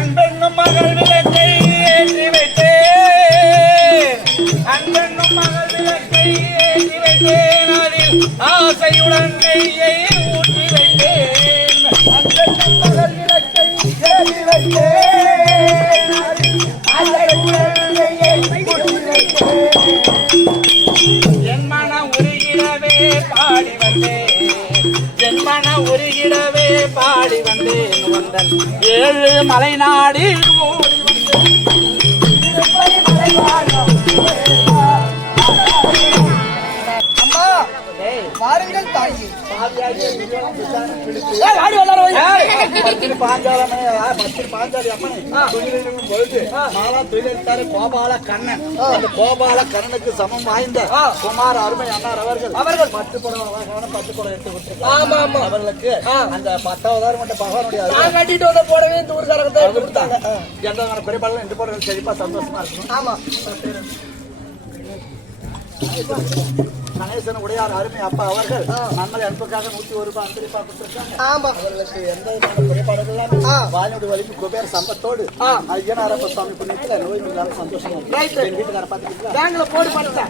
அன்பென்னும் மகள் விளக்கை ஏற்றி வைத்தேன், அன்பென்னும் மகள் விளக்கை ஏற்றி வைத்தேன், அதில் ஆசையுடன் நெய்யை ஊற்றி வைத்தேன். அன்பென்னும் மகள் விளக்கை ஏற்றி வைத்தேன், ஆசையுடன் நெய்யை ஊற்றி வைத்தேன். என் மனம் உருகிடவே பாடி வந்தேன், என் மனம் உருகிடவே பாடி வந்தேன். வந்தன் 7 மலை நாடி ஓடி அம்மா பாருங்கள் தாயி கோபால கண்ணன், அந்த கோபால கண்ணனுக்கு சமம் வாய்ந்த குமார் அருமை அண்ணார் அவர்கள் 10 படம் எடுத்து கொடுத்தாங்க. அவர்களுக்கு அந்த 10,000 மட்டும் பகவானுடைய கட்டிட்டு வந்த போடவே இந்த ஊருக்காரங்க கொடுத்தாங்க. எந்த பெரியபாடு 2 போடுறது சரிப்பா, சந்தோஷமா இருக்கும். ஆமா கணேசன் உடையார் அருமை அப்பா அவர்கள் நம்மளை அன்புக்காக 101 ரூபாய் அன்பளிப்பா கொடுத்திருக்காங்க. அவர்களுக்கு எந்த விதமான குறைபாடுகள் வாயோடு வலிமை குபேர் சம்பத்தோடு ஐயனாரப்ப சுவாமி புண்ணியத்துல நோய் நொடியால சந்தோஷமா வீட்டுக்கார பாத்துக்கிட்டீங்களா போடு பண்ணுங்க.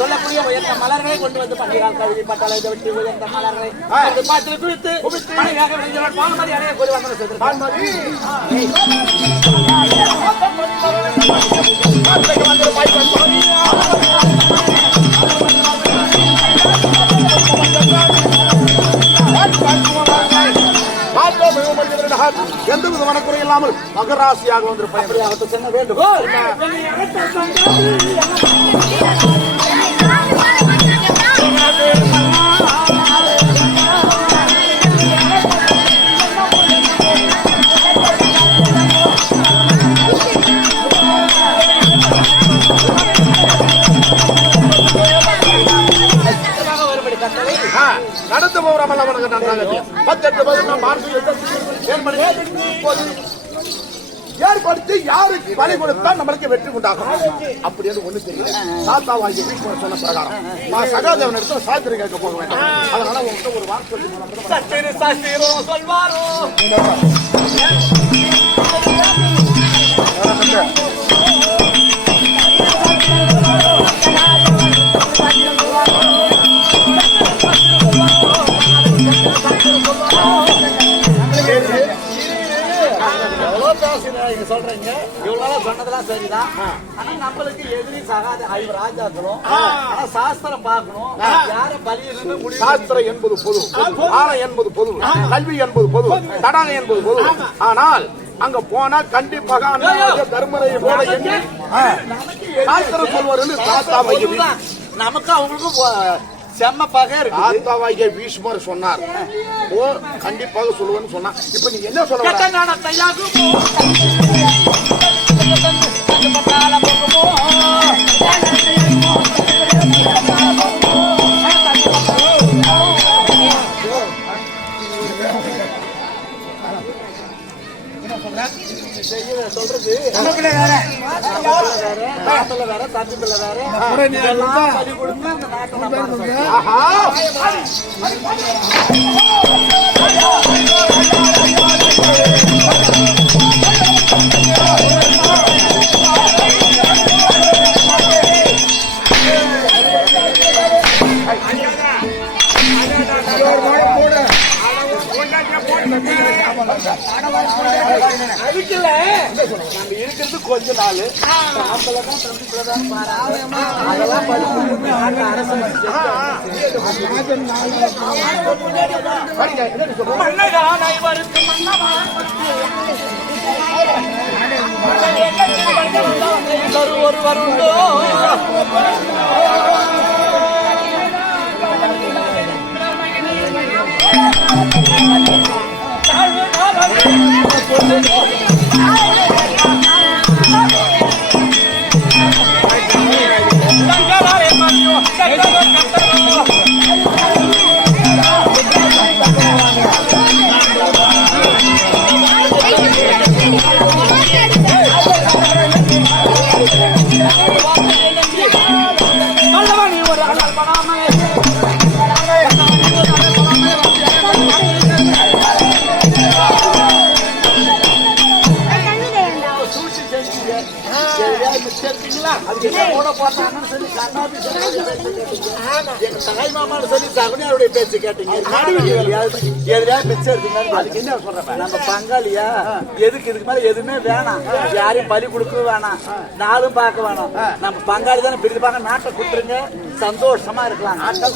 சொல்லக்கூடிய உயர்ந்த மலர்களை கொண்டு வந்து பண்டிகால் கவிதை பட்டாளை விட்டு உயர்ந்த மலர்களை பார்த்து குளித்து பால்மதி அடைய கூறி வந்து எந்த விதமான குறை இல்லாமல் மகராசியாக வந்திருப்பேன் சென்ன வேண்டும். நடந்து போறாமல் அவனுக்கு நன்றாக 18 ஏற்படுத்தி யாருக்கு பலி கொடுத்தா நம்மளுக்கு வெற்றி உண்டாகும் அப்படின்னு ஒண்ணு தெரியல. தாத்தா வாங்கி சொன்ன பிரகாரம் சகாதேவன் இடத்துல சாஸ்திரி கேட்க போக வேண்டாம். அதனால உங்கள்கிட்ட ஒரு வார்த்தை சொல்வாரோ சொல்றீங்க. இவ்வளவு சொன்னதெல்லாம் சரிதான். ஆனா நம்மளுக்கு எதிரி சகாத ராஜாக்களும் சாஸ்திரம் பார்க்கணும். யார பலியிருந்து முடியும். சாஸ்திரம் என்பது பொது, ஆணை என்பது பொது, கல்வி என்பது பொது, தடாகம் என்பது பொது. ஆனால் அங்க போனா கண்டிப்பாக தர்மரை போல எண்ணி சாஸ்திரம் சொல்வார்கள். தாத்தா நமக்கு அவங்களுக்கும் செம்ம பகை இருக்கு. தாத்தாவாகிய பீஷ்மர் சொன்னார், ஓ கண்டிப்பாக சொல்லுவேன்னு சொன்னா. இப்ப நீங்க என்ன சொல்ல சொல்றது வேற தம்பி பிள்ளை வேற பதி கொடுத்து அந்த நாட்டை அதுக்குல நம்ம இருக்கிறது கொஞ்ச நாள். அதெல்லாம் அரசு ஒருவர் உண்டோ பேச்சு கேட்டீங்க என்ன சொல்றேன் நம்ம பங்காளியா எதுக்கு இதுக்கு மேல எதுவுமே வேணாம் யாரையும் பலி கொடுக்க வேணாம் நாளும் பார்க்க வேணாம் நம்ம பங்காளி தானே பிரித்து பார்க்க நாட்டை கொடுத்துருங்க சந்தோஷமா இருக்கலாம் நாட்டை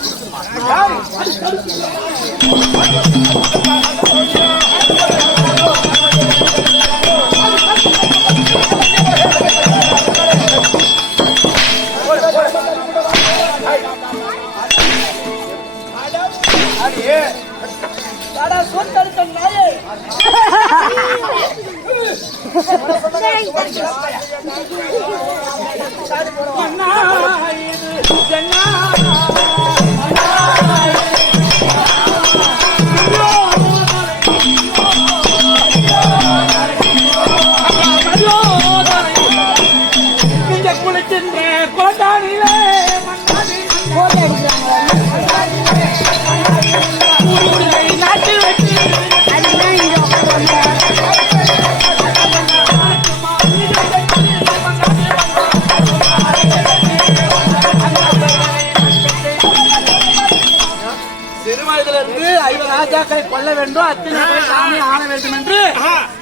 கொல்ல வேண்டும் அத்தனை சாமி ஆன வேண்டும் என்று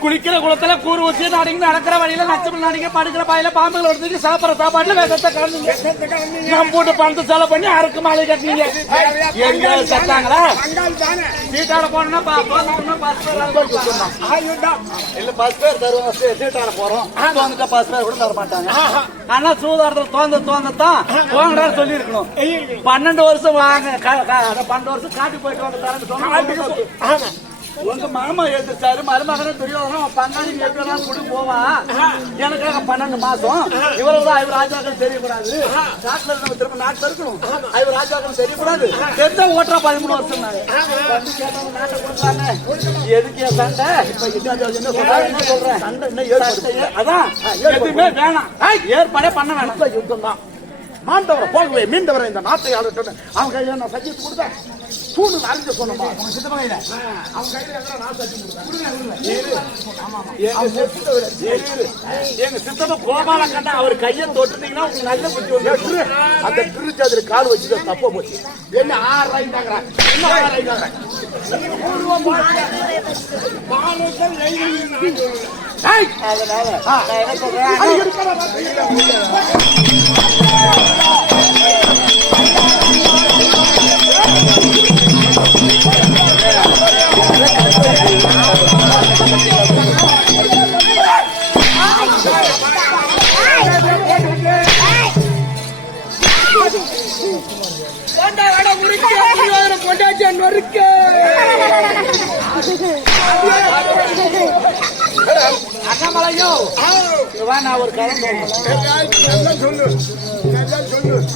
குளிக்கிற குளத்துல கூறு ஊற்றி நடிங்க நடக்கிற வழியில நச்சம் நடிங்க படுக்கிற பாயில பாம்புகள் எடுத்துட்டு சாப்பிட சாப்பாட்டுல வேகத்தை கலந்துங்க நம்ம போட்டு பணத்தை செலவு பண்ணி அறுக்கு மாலை கட்டினீங்க எங்க சத்தாங்களா சீட்டாட போனா இல்ல 10 பேர் தருவாங்க சீட்டாட போறோம் தோந்துட்டா 10 பேர் கூட தர மாட்டாங்க ஆனா சூதாரத்துல தோந்தத்தான் போங்கடா சொல்லி இருக்கணும் 12 வருஷம் வாங்க 12 வருஷம் காட்டி போயிட்டு வந்து தரேன்னு உங்க மாமா எழுதிச்சாரு மருமகனும் துரியோதனும் பங்காளி எப்படி குடி போவா எனக்காக 12 மாசம் இவரதான் ஐவர் ராஜாக்கள் தெரியக்கூடாது நாட்டுல நம்ம திரும்ப நாட்டுல இருக்கணும் ஐவர் ராஜாக்கள் தெரியக்கூடாது தெரிஞ்சா ஓட்டுறா 13 வருஷம் நாட்டை கொடுக்குறாங்க எதுக்கு சண்டை என்ன சொல்றேன் சண்டை அதான் எதுவுமே வேணாம் ஏற்பாடே பண்ண வேணாம் யுத்தம் தான் மாண்டவரை போகவே மீண்டவரை இந்த நாட்டை ஆளட்டும் அவங்க கையில நான் சஜித்து கொடுத்தேன் தூணு அறிஞ்சு சொன்னமா சித்தப்ப கையில அவங்க கையில நான் சஜி எங்க சித்தப்ப கோபால கண்டா அவர் கையை தொட்டுட்டீங்கன்னா உங்களுக்கு நல்ல புத்தி வந்து அந்த திருச்சி அதுல கால் வச்சுட்டு தப்ப போச்சு என்ன 6 ரூபாய்ங்கிறாங்க என்ன 6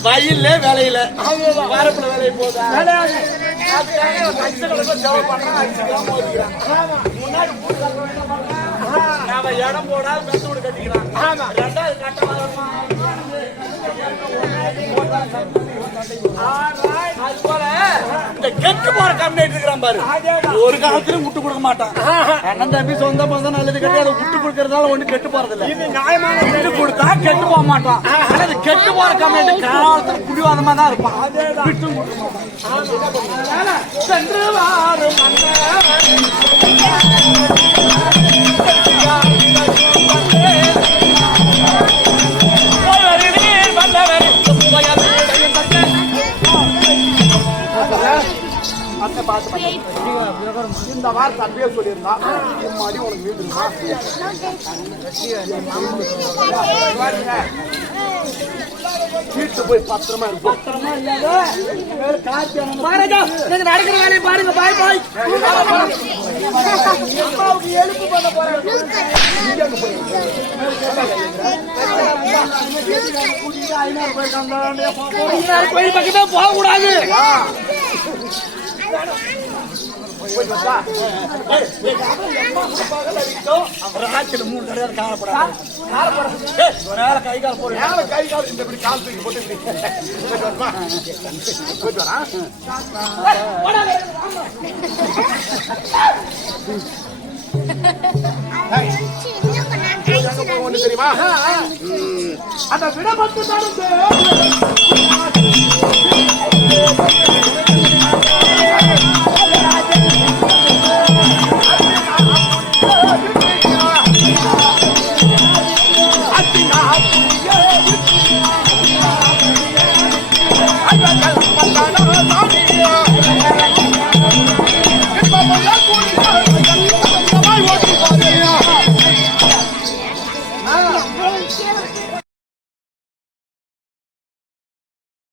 வயல்ல வேலையில வாரப்புல வேலையை போதா இடம் போடாது மெத்த வீடு கட்டிக்கிறான் 2வது கட்ட அது போல இந்த கெட்டு போற கம்யூனிட்டி இருக்கிறான் பாரு ஒரு காலத்திலும் விட்டு கொடுக்க மாட்டான் அண்ணன் தம்பி சொந்த பந்தம் நல்லது கிடையாது விட்டு கொடுக்கறதால ஒண்ணு கெட்டு போறதில்ல விட்டு கொடுத்தா கெட்டு போக மாட்டான் ஆனா கெட்டு போற கம்யூனிட்டி காலத்துல குடிவாதமா தான் இருப்பான் விட்டு சென்று வாரும் அந்த இந்த வார்த்தை அப்படியே சொல்லியிருந்தா மடி உனக்கு வீட்டுமா வீட்டு போய் பத்திரமா இருக்கும். மகாராஜா நீங்க நடக்கிற வேலையை பாருங்க. பாய் பாய். அம்மாவுக்கு எழுப்பு பண்ண போறேன். கோயில் பக்கமே போக கூடாது. கை கால் இந்த இப்படி கால் தூக்கி போட்டு போயிட்டு வரா. ஒண்ணு தெரியுமா? அந்த விடப்பட்டு நடந்து